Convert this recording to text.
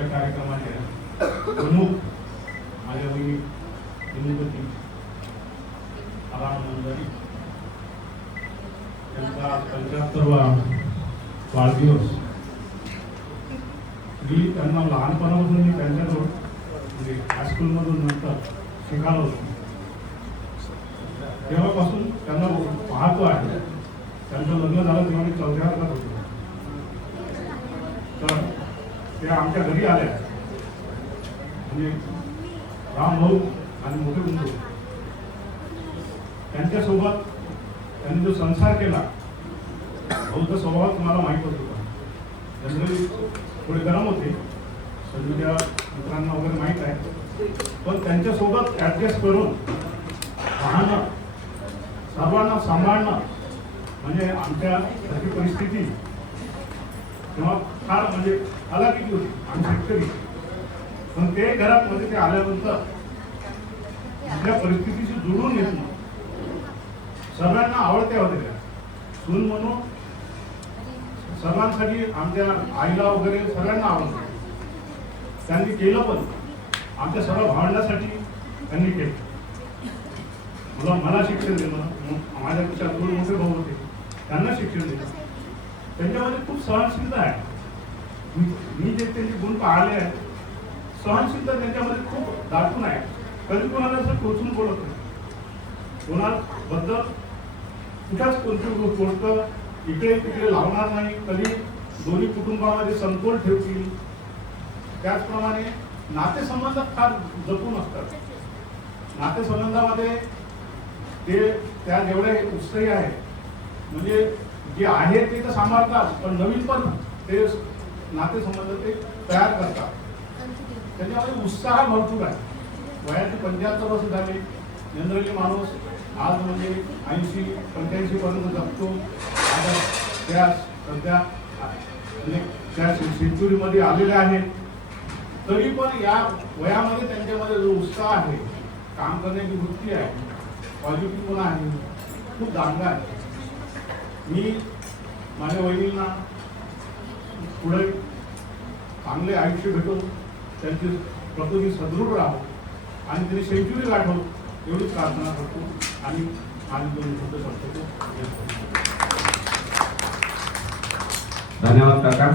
आजच्या कार्यक्रमाचे प्रमुख माझ्या वहिनी दिनपती आराम मंडळी त्यांचा 75वा वाढदिवस. मी त्यांना लहानपणापासून मी त्यांच्याजवळ म्हणजे हायस्कूलमधून नंतर शिकालो होतो. तेव्हापासून त्यांना पाहतो आहे. त्यांचं लग्न झालं तेव्हा मी 4थ्या वर्गात होतो. तर ते आमच्या घरी आल्या म्हणजे रामभाऊ आणि मोठे बंधू त्यांच्यासोबत त्यांनी जो संसार केला. भाऊचा स्वभाव तुम्हाला माहीतच होता. जनरली थोडे गरम होते, संजूच्या मित्रांना वगैरे माहीत आहे. पण त्यांच्यासोबत ॲडजस्ट करून राहणं, सर्वांना सांभाळणं म्हणजे आमच्या घरची परिस्थिती तेव्हा फार म्हणजे हलाखीची होती. आम्ही शेतकरी, पण ते घरात मध्ये ते आल्यानंतर आपल्या परिस्थितीशी जुळून घेतलं. सर्वांना आवडत्या होत्या त्या सून म्हणून. सर्वांसाठी आमच्या आईला वगैरे सगळ्यांना आवडतं. त्यांनी केलं पण आमच्या सर्व भावंडासाठी त्यांनी केलं. मला शिक्षण दिलं. माझ्यापेक्षा 2 मोठे भाऊ होते, त्यांना शिक्षण दिलं. त्यांच्यामध्ये खूप सहनशीलता आहे. मी जे त्यांचे गुण पाहिले आहेत, सहनशीलता त्यांच्यामध्ये खूप दाखवून आहे. कधी कोणाला असं टोचून बोलत नाही. कोणाबद्दल कुठल्याच कोणती गोष्ट इकडे तिकडे लावणार नाही. कधी दोन्ही कुटुंबामध्ये समतोल ठेवतील. त्याचप्रमाणे नातेसंबंध फार जपून असतात. नातेसंबंधामध्ये ते त्या जेवढे उत्साही आहेत म्हणजे जे आहे ते तर सांभाळतात, पण नवीन पण ते नातेसंबंध ते तयार करतात. त्याच्यामध्ये उत्साह भरपूर आहे. वयाचे 75 वर्ष झाले. जनरली माणूस आज म्हणजे 80-85 पर्यंत जगतो. आता त्या सध्या म्हणजे त्या सेंचुरीमध्ये आलेले आहेत. तरी पण या वयामध्ये त्यांच्यामध्ये जो उत्साह आहे, काम करण्याची वृत्ती आहे, पॉझिटिव्हपणा आहे, खूप दांडगा आहे. मी माझ्या वहिनींना पुढे चांगले आयुष्य भेटो, त्यांची प्रकृती सदृढ राहो आणि त्यांनी सेंचुरी गाठो एवढीच प्रार्थना करतो आणि माझी 2 शब्द सांगतो. धन्यवाद काका.